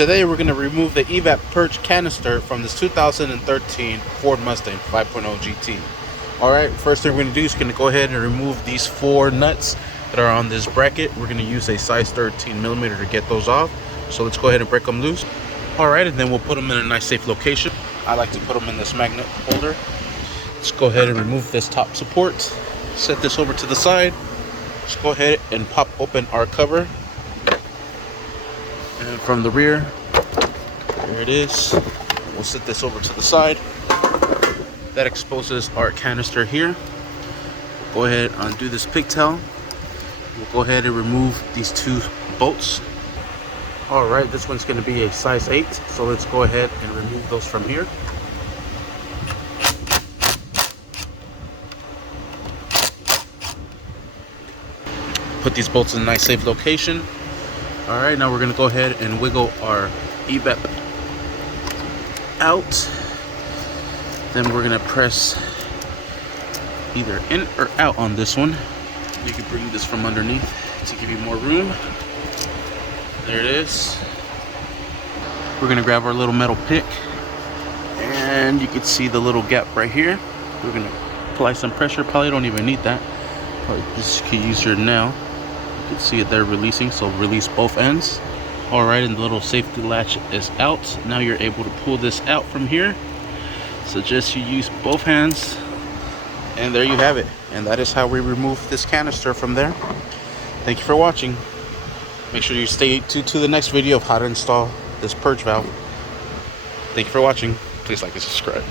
Today we're going to remove the evap Purge canister from this 2013 Ford Mustang 5.0 GT. Alright, first thing we're going to do is going to go ahead and remove these 4 nuts that are on this bracket. We're going to use a size 13 millimeter to get those off. So let's go ahead and break them loose. Alright, and then we'll put them in a nice safe location. I like to put them in this magnet holder. Let's go ahead and remove this top support. Set this over to the side. Let's go ahead and pop open our cover. And from the rear, there it is. We'll set this over to the side. That exposes our canister here. We'll go ahead and undo this pigtail. We'll go ahead and remove these 2 bolts. Alright, this one's going to be a size 8, so let's go ahead and remove those from here. Put these bolts in a nice safe location. Alright, now we're going to go ahead and wiggle our evap out. Then we're going to press either in or out on this one. You can bring this from underneath to give you more room. There it is. We're going to grab our little metal pick, and you can see the little gap right here. We're going to apply some pressure. Probably don't even need that. Probably just can use your nail. You can see it there releasing, so release both ends. Alright, and the little safety latch is out. Now you're able to pull this out from here. Suggest you use both hands, and there you have it. And that is how we remove this canister from there. Thank you for watching. Make sure you stay tuned to the next video of how to install this purge valve. Thank you for watching. Please like and subscribe.